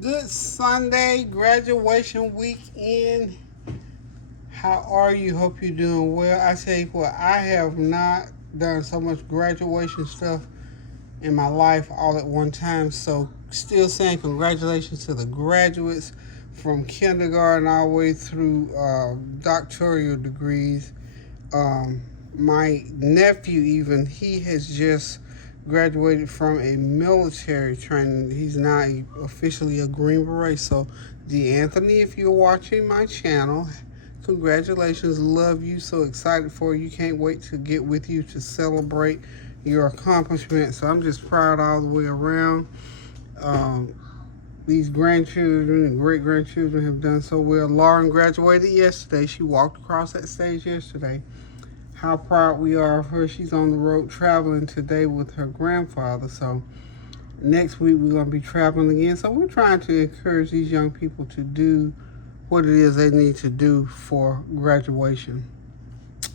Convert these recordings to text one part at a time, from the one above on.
Good Sunday graduation weekend. How are you? Hope you're doing well. I say, well, I have not done so much graduation stuff in my life all at one time. So, still saying congratulations to the graduates from kindergarten all the way through doctoral degrees. My nephew, even, he has just graduated from a military training. He's now officially a Green Beret. So, DeAnthony, if you're watching my channel, congratulations. Love you. So excited for you. Can't wait to get with you to celebrate your accomplishment. So I'm just proud all the way around. Um, these grandchildren and great grandchildren have done so well. Lauren graduated yesterday. She walked across that stage yesterday. How proud we are of her. She's on the road traveling today with her grandfather. So next week we're going to be traveling again. So we're trying to encourage these young people to do what it is they need to do for graduation.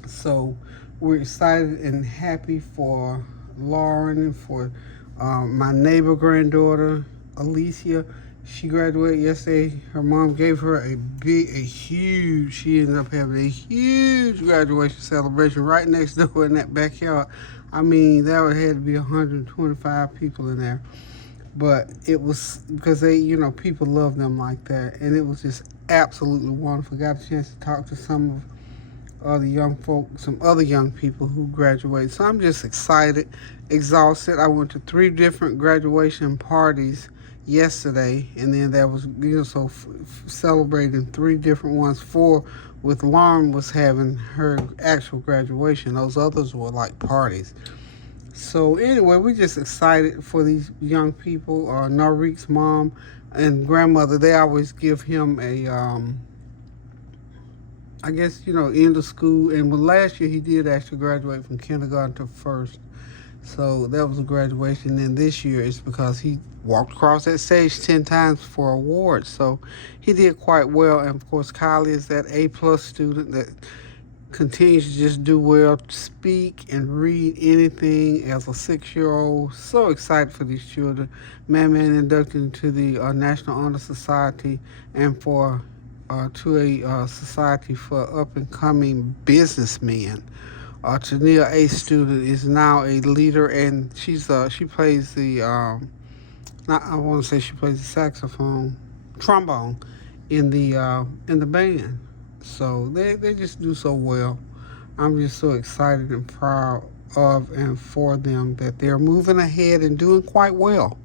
So we're excited and happy for Lauren and for my neighbor granddaughter, Alicia. She graduated yesterday. Her mom gave her she ended up having a huge graduation celebration right next door in that backyard. I mean, there had to be 125 people in there. But it was because people love them like that. And it was just absolutely wonderful. Got a chance to talk to some of other young folk, some other young people who graduated. So I'm just excited, exhausted. I went to 3 different graduation parties yesterday, and then there was celebrating 3 different ones. 4 with Lauren was having her actual graduation. Those others were like parties. So anyway, we're just excited for these young people. Narik's mom and grandmother, they always give him a end of school. And last year he did actually graduate from kindergarten to first. So that was a graduation. And this year it's because he walked across that stage 10 times for awards. So he did quite well. And of course, Kylie is that A-plus student that continues to just do well, speak and read anything as a 6-year-old. So excited for these children. Man inducted into the National Honor Society and to a society for up-and-coming businessmen. Tania, A student, is now a leader, and she plays the I want to say she plays the trombone in the band. So they just do so well. I'm just so excited and proud of and for them that they're moving ahead and doing quite well.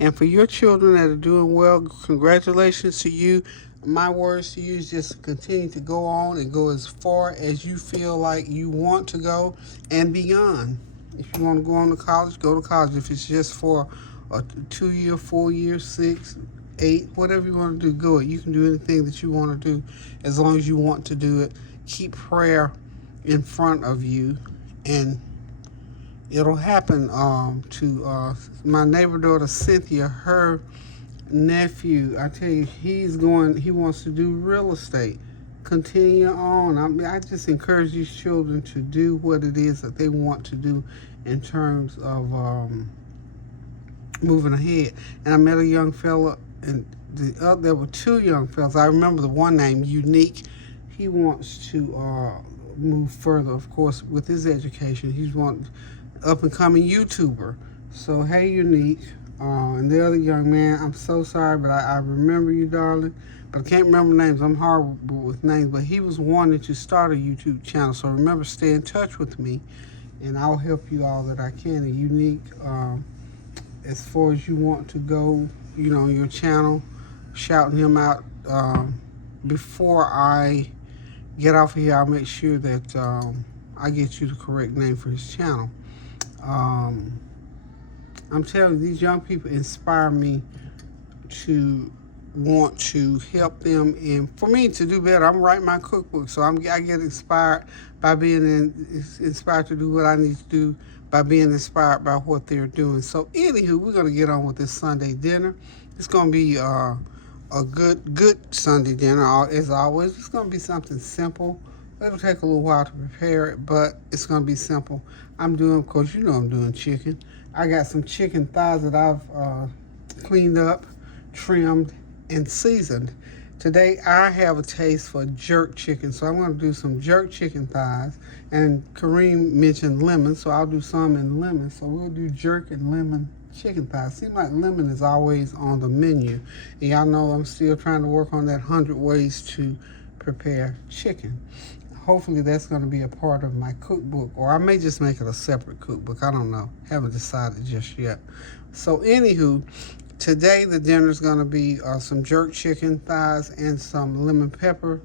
And for your children that are doing well, congratulations to you. My words to you is just continue to go on and go as far as you feel like you want to go and beyond. If you want to go on to college, go to college. If it's just for a 2-year, 4-year, 6, 8, whatever you want to do, go it. You can do anything that you want to do as long as you want to do it. Keep prayer in front of you, and it'll happen. To my neighbor daughter Cynthia, her nephew, I tell you, he wants to do real estate. Continue on. I just encourage these children to do what it is that they want to do in terms of moving ahead. And I met a young fella, and there were 2 young fellas. I remember the one named Unique. He wants to move further, of course, with his education. He's one up-and-coming YouTuber. So, hey, Unique. And the other young man, I'm so sorry, but I remember you, darling. But I can't remember names. I'm horrible with names. But he was wanting to start a YouTube channel. So remember, stay in touch with me, and I'll help you all that I can. And Unique, as far as you want to go, your channel, shouting him out. Before I get off of here, I'll make sure that I get you the correct name for his channel. I'm telling you, these young people inspire me to want to help them, and for me to do better. I'm writing my cookbook, so I get inspired by being inspired to do what I need to do by being inspired by what they're doing. So anywho, we're going to get on with this Sunday dinner. It's going to be a good Sunday dinner, as always. It's going to be something simple. It'll take a little while to prepare it, but it's going to be simple. I'm doing chicken. I got some chicken thighs that I've cleaned up trimmed, and seasoned. Today I have a taste for jerk chicken, so I'm going to do some jerk chicken thighs. And Kareem mentioned lemon, so I'll do some in lemon. So we'll do jerk and lemon chicken thighs. Seems like lemon is always on the menu. And y'all know I'm still trying to work on that 100 ways to prepare chicken. Hopefully that's going to be a part of my cookbook, or I may just make it a separate cookbook. I don't know. Haven't decided just yet. So anywho, today the dinner is going to be some jerk chicken thighs and some lemon pepper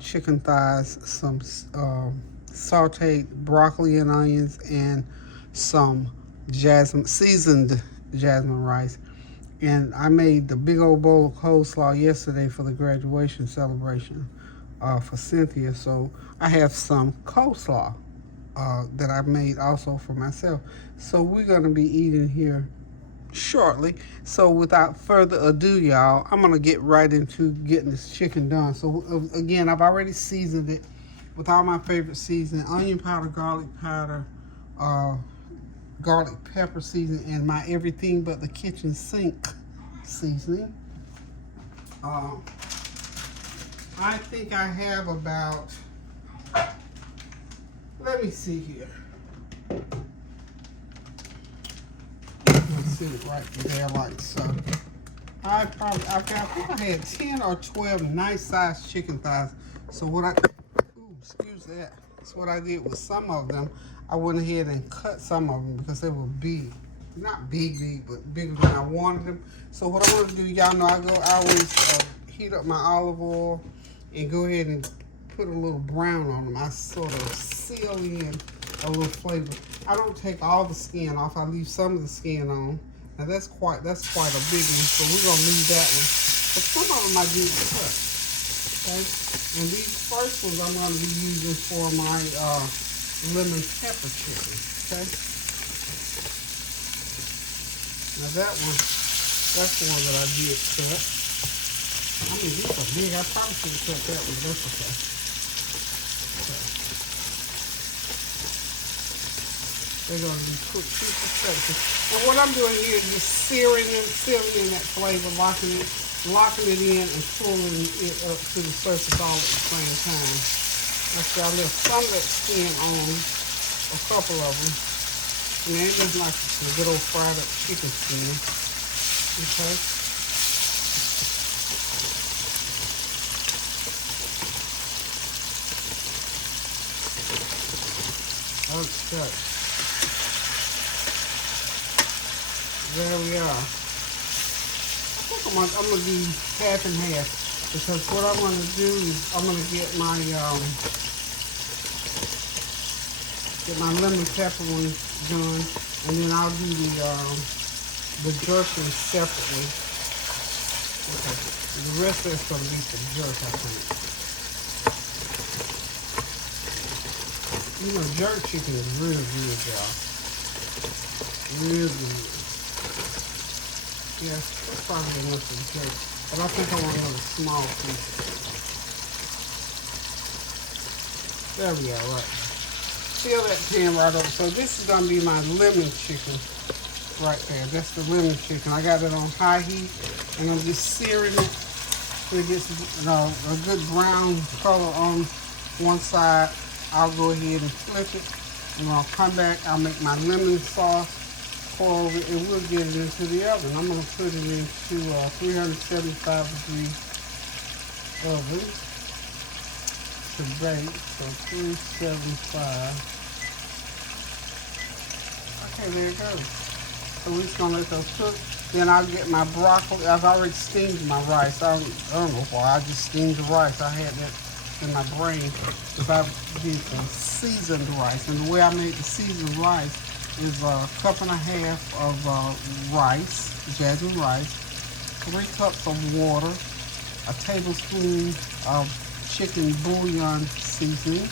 chicken thighs, some sautéed broccoli and onions, and some seasoned jasmine rice. And I made the big old bowl of coleslaw yesterday for the graduation celebration for Cynthia. So I have some coleslaw that I made also for myself. So we're going to be eating here shortly. So without further ado, y'all, I'm going to get right into getting this chicken done. So again, I've already seasoned it with all my favorite seasoning: onion powder, garlic powder, garlic pepper seasoning, and my everything but the kitchen sink seasoning. I think I have about, let me see here. Sit it right there like so. I had 10 or 12 nice sized chicken thighs. So excuse that. That's what I did with some of them. I went ahead and cut some of them because they were big. Not big, but bigger than I wanted them. So what I want to do, y'all know I always heat up my olive oil and go ahead and put a little brown on them. I sort of seal in a little flavor. I don't take all the skin off. I leave some of the skin on. Now that's quite a big one, so we're gonna leave that one. But some of them I do cut. Okay, and these first ones I'm gonna be using for my lemon pepper chicken. Okay. Now that's the one that I did cut. I mean, these are big. I probably should have cut that one. That's okay. They're going to be cooked super tasty. And what I'm doing here is just searing in that flavor, locking it in and pulling it up to the surface all at the same time. That's why I left some of that skin on, a couple of them. And they just like a good old fried up chicken skin. Okay. Okay. There we are. I think I'm gonna do half and half, because what I'm gonna do is I'm gonna get my lemon pepper one done, and then I'll do the jerky separately. Okay. The rest of it's gonna be the jerk, I think. You know, jerk chicken is real good, y'all. Real good. Yes, that's probably enough for the jerk. But I think I want another small piece. There we are, right. Fill that pan right up. So this is going to be my lemon chicken right there. That's the lemon chicken. I got it on high heat, and I'm just searing it till it gets a good brown color on one side. I'll go ahead and flip it, and when I'll come back, I'll make my lemon sauce, pour over it, and we'll get it into the oven. I'm going to put it into 375-degree oven to bake. So 375. Okay, there it goes. So we're just going to let those cook. Then I'll get my broccoli. I've already steamed my rice. I don't know why. I just steamed the rice. I had that in my brain because I did some seasoned rice. And the way I made the seasoned rice is a cup and a half of rice, jasmine rice, 3 cups of water, a tablespoon of chicken bouillon seasoning,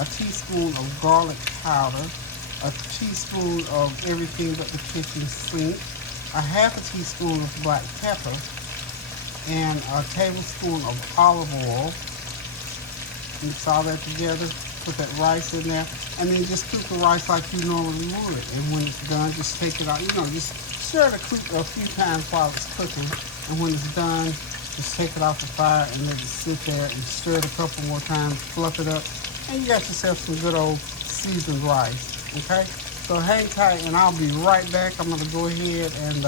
a teaspoon of garlic powder, a teaspoon of everything but the kitchen sink, a half a teaspoon of black pepper, and a tablespoon of olive oil. Mix all that together, put that rice in there, and then just cook the rice like you normally would. And when it's done, just take it out. You know, just stir it a few times while it's cooking And when it's done, just take it off the fire and let it sit there and stir it a couple more times, fluff it up, and you got yourself some good old seasoned rice. Okay? So hang tight and I'll be right back. I'm gonna go ahead and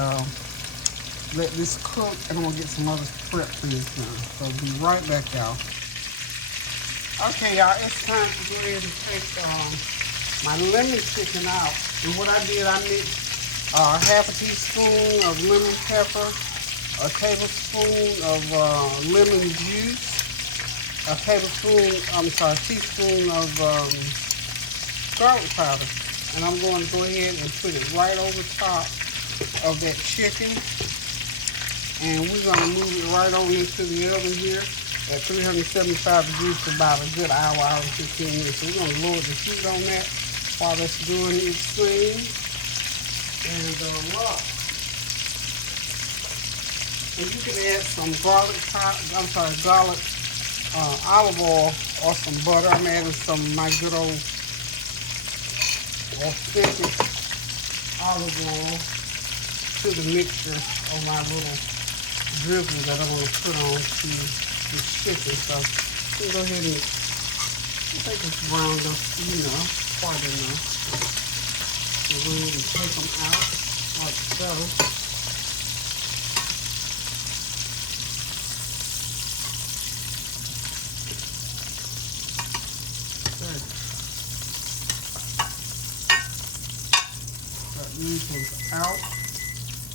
let this cook, and I'm gonna get some other prep things done. So be right back, y'all. Okay, y'all, it's time to go ahead and take my lemon chicken out. And what I did, I mixed half a teaspoon of lemon pepper, a tablespoon of lemon juice, teaspoon of garlic powder. And I'm going to go ahead and put it right over top of that chicken. And we're going to move it right on into the oven here at 375 degrees for about a good hour, hour and 15 minutes. So we're going to lower the heat on that while that's doing its thing. And you can add some garlic olive oil or some butter. I'm adding some of my good old authentic olive oil to the mixture of my little drizzle that I'm going to put on to this chicken. So we'll go ahead and I think it's browned up, quite enough. So we'll go ahead and take them out like so. Got these ones out.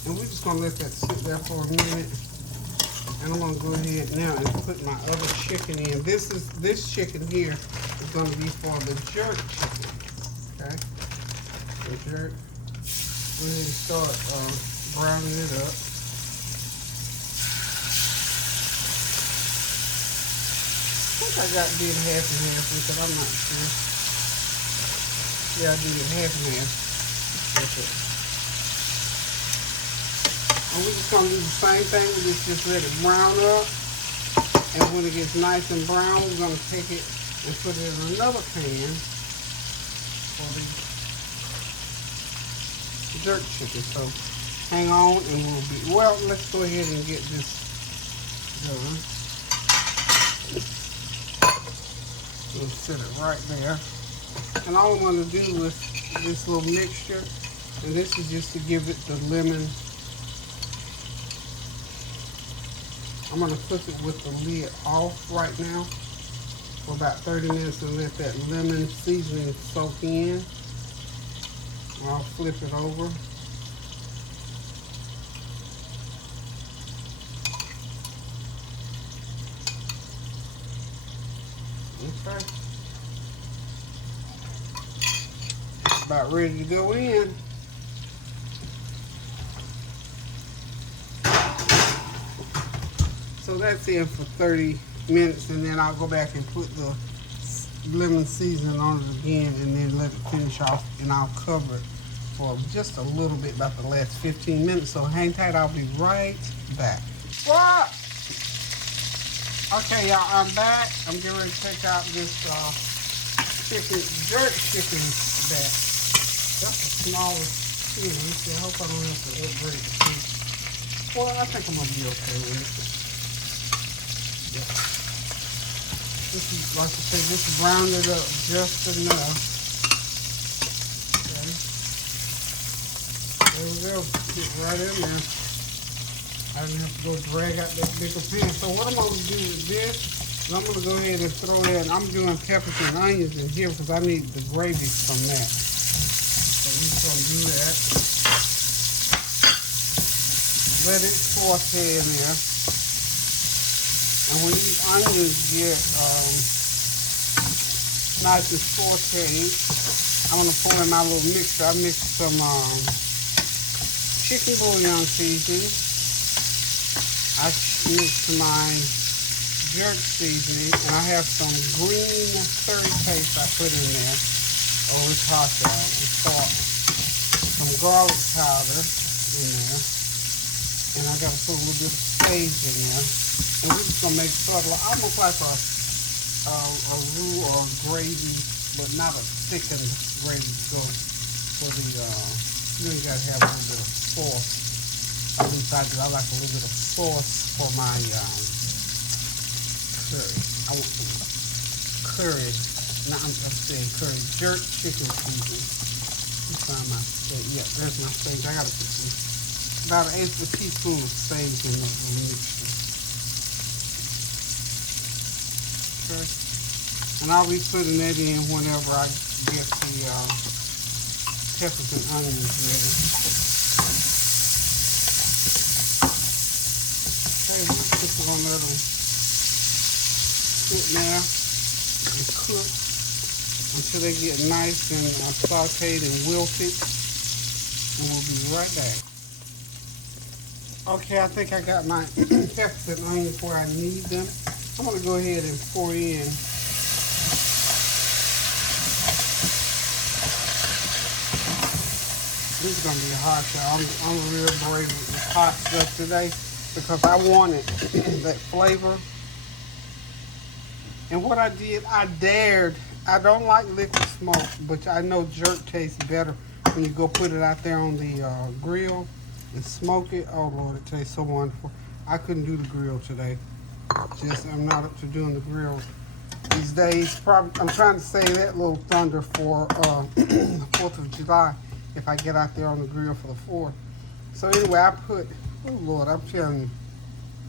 And we're just going to let that sit there for a minute. And I'm going to go ahead now and put my other chicken in. This chicken here is going to be for the jerk chicken. Okay? The jerk. Go ahead and start browning it up. I think I did half and half with it. I'm not sure. Yeah, I did it half and half. That's it. And we're just going to do the same thing. We just let it brown up. And when it gets nice and brown, we're going to take it and put it in another pan for the jerk chicken. So hang on and let's go ahead and get this done. We'll set it right there. And all I'm going to do with this little mixture, and this is just to give it the lemon. I'm going to cook it with the lid off right now for about 30 minutes and let that lemon seasoning soak in. I'll flip it over. Okay. About ready to go in. So that's in for 30 minutes, and then I'll go back and put the lemon seasoning on it again and then let it finish off, and I'll cover it for just a little bit, about the last 15 minutes. So hang tight, I'll be right back. What? Okay, y'all, I'm back. I'm getting ready to take out this jerk chicken back. That's the smallest piece. I hope I don't have to upgrade the piece. Well, I think I'm gonna be okay with it. Yeah. This is, like I said, this is rounded up just enough. Okay. There we go. Get right in there. I didn't have to go drag out that bigger pan. So what I'm going to do with this is I'm going to go ahead and throw in, I'm doing peppers and onions in here because I need the gravy from that. So we're just going to do that. Let it saute in there. And when these onions get nice and sauteed, I'm going to pour in my little mixture. I mixed some chicken bouillon seasoning. I mixed my jerk seasoning, and I have some green curry paste I put in there. Oh, it's hot, y'all. It's hot. Some garlic powder in there. And I got to put a little bit of sage in there. And we're just going to make subtle, almost like a roux or gravy, but not a thickened gravy. So for the, you got to have a little bit of sauce At least I do. I like a little bit of sauce for my curry. I want some curry. Not I'm saying curry. Jerk chicken seasoning. Let's find my sage. Yeah, there's my sage. I gotta put some about an eighth of a teaspoon of sage in that mixture. Okay. And I'll be putting that in whenever I get the peppers and onions ready. Okay, we're just gonna let them sit there and cook until they get nice and sauteed and wilted. And we'll be right back. Okay, I think I got my peppers and onions where I need them. I'm gonna go ahead and pour in this is gonna be hot, y'all. I'm real brave with this hot stuff today because I wanted that flavor. And what I did, I dared. I don't like liquid smoke, but I know jerk tastes better when you go put it out there on the grill and smoke it. Oh Lord, it tastes so wonderful. I couldn't do the grill today. I'm not up to doing the grill these days. Probably, I'm trying to save that little thunder for the 4th of July if I get out there on the grill for the 4th. So anyway, I put, oh Lord, I'm telling you,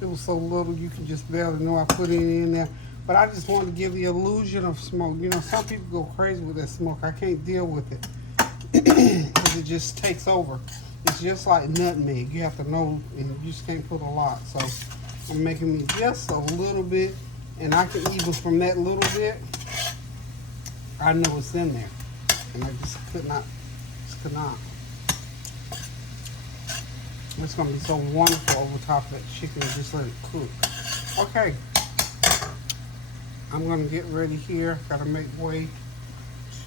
it was so little you can just barely know I put it in there. But I just wanted to give the illusion of smoke. You know, some people go crazy with that smoke. I can't deal with it because it just takes over. It's just like nutmeg. You have to know, and you just can't put a lot. So I'm making me just a little bit, and I can even from that little bit, I know it's in there, and I just could not. It's gonna be so wonderful over top of that chicken. Just let it cook. Okay, I'm gonna get ready here. Gotta make way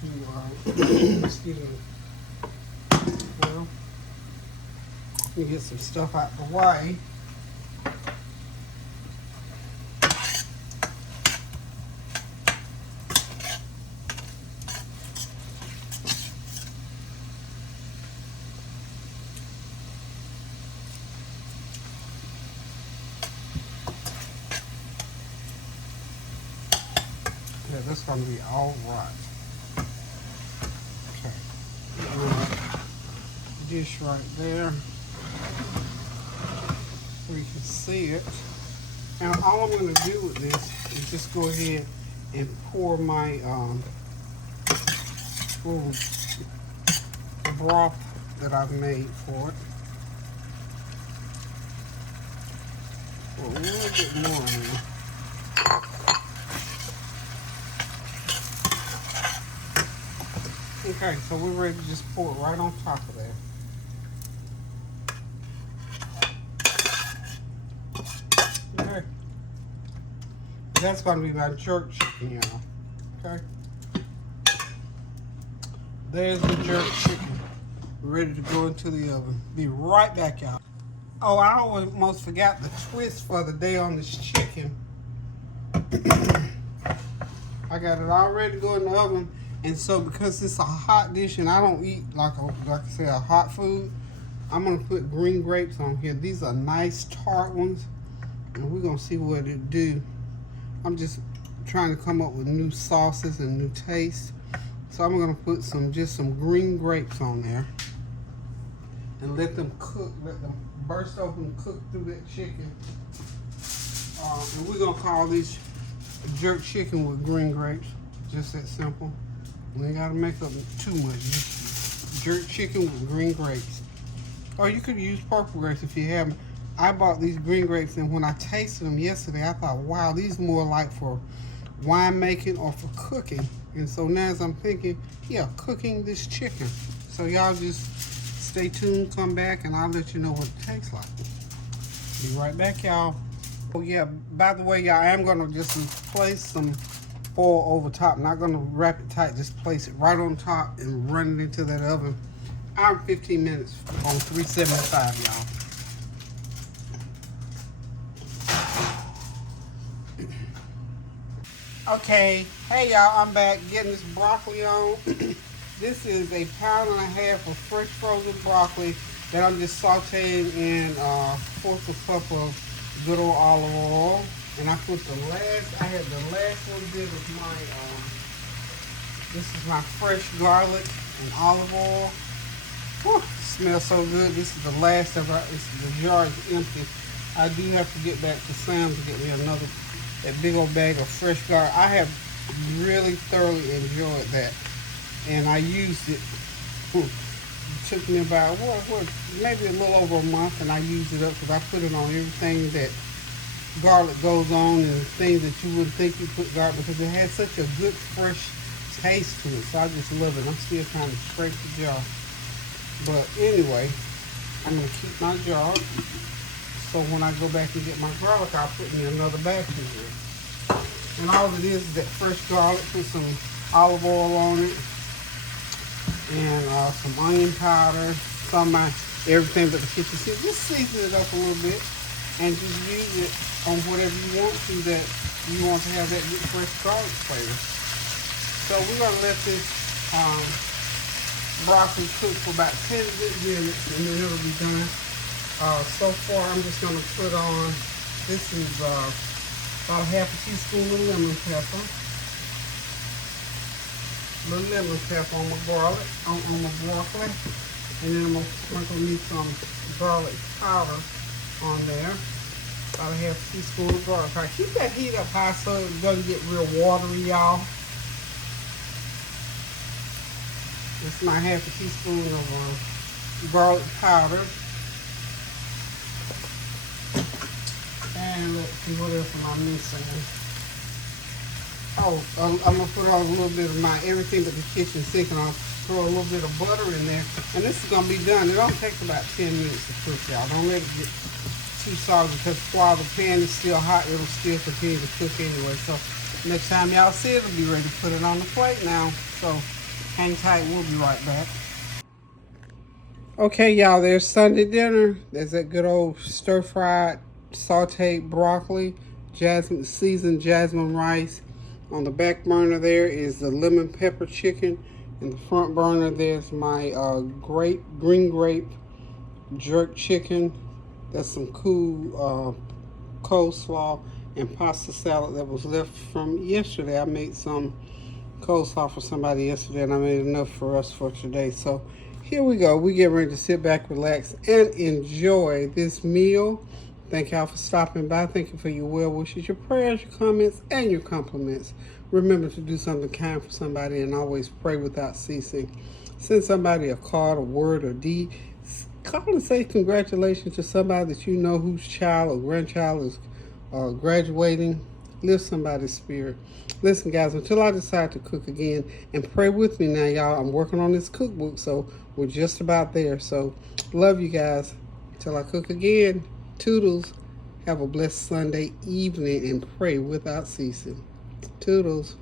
to excuse me. Well, let me get some stuff out the way. Yeah, that's gonna be all right. Okay. Dish right there. So you can see it. Now all I'm gonna do with this is just go ahead and pour my little broth that I've made for it. Pour a little bit more in there. Okay, so we're ready to just pour it right on top of there. Okay. That's going to be my jerk chicken, y'all. Okay. There's the jerk chicken. Ready to go into the oven. Be right back, y'all. Oh, I almost forgot the twist for the day on this chicken. I got it all ready to go in the oven. And so because it's a hot dish and I don't eat like I say a hot food, I'm gonna put green grapes on here. These are nice tart ones, and we're gonna see what it do. I'm just trying to come up with new sauces and new tastes. So I'm gonna put just some green grapes on there and let them cook, let them burst open and cook through that chicken. And we're gonna call these jerk chicken with green grapes. Just that simple. We ain't gotta make up too much. Just jerk chicken with green grapes. Or you could use purple grapes if you haven't. I bought these green grapes, and when I tasted them yesterday, I thought, wow, these are more like for wine making or for cooking. And so now as I'm thinking, yeah, cooking this chicken. So y'all just stay tuned, come back, and I'll let you know what it tastes like. Be right back, y'all. Oh yeah, by the way, y'all, I am gonna just place some foil over top. Not gonna wrap it tight, just place it right on top and run it into that oven. Hour and 15 minutes on 375, y'all. Okay, hey y'all, I'm back getting this broccoli on. This is 1.5 pounds of fresh frozen broccoli Then I'm just sauteing in fourth a cup of good old olive oil. And I put I had the last little bit of my, this is my fresh garlic and olive oil. Whew, it smells so good. This is the last of the jar is empty. I do have to get back to Sam's to get me that big old bag of fresh garlic. I have really thoroughly enjoyed that. And I used it. It took me about, maybe a little over a month, and I used it up because I put it on everything that garlic goes on and things that you wouldn't think you put garlic, because it has such a good fresh taste to it. So I just love it. I'm still trying to scrape the jar. But anyway, I'm going to keep my jar. So when I go back and get my garlic, I'll put me another batch in here. And all it is that fresh garlic, put some olive oil on it, and some onion powder, everything but the kitchen seasoning. Just season it up a little bit and just use it on whatever you want to that you want to have that good fresh garlic flavor. So we're going to let this broccoli cook for about 10 good minutes and then it'll be done. So far I'm just going to put on, this is about half a teaspoon of lemon pepper. Little lemon pepper on my garlic, on my broccoli. And then I'm going to sprinkle me some garlic powder on there. About a half a teaspoon of garlic powder. Keep that heat up high so it doesn't get real watery, y'all. This is my half a teaspoon of garlic powder. And let's see, what else am I missing? Oh, I'm going to put on a little bit of my everything but the kitchen sink, and I'll throw a little bit of butter in there. And this is going to be done. It only takes about 10 minutes to cook, y'all. Don't let it get too soggy, because while the pan is still hot, it'll still continue to cook anyway. So next time y'all see it, it'll be ready to put it on the plate now. So hang tight, we'll be right back. Okay, y'all, there's Sunday dinner. There's that good old stir-fried, sauteed broccoli, seasoned jasmine rice. On the back burner there is the lemon pepper chicken. In the front burner there's my green grape jerk chicken. That's some cool coleslaw and pasta salad that was left from yesterday. I made some coleslaw for somebody yesterday, and I made enough for us for today. So here we go. We get ready to sit back, relax, and enjoy this meal. Thank y'all for stopping by. Thank you for your well wishes, your prayers, your comments, and your compliments. Remember to do something kind for somebody, and always pray without ceasing. Send somebody a card, a word, or deed. Call and say congratulations to somebody that you know whose child or grandchild is graduating. Lift somebody's spirit. Listen, guys, until I decide to cook again, and pray with me now, y'all. I'm working on this cookbook, so we're just about there. So love you guys. Till I cook again. Toodles. Have a blessed Sunday evening and pray without ceasing. Toodles.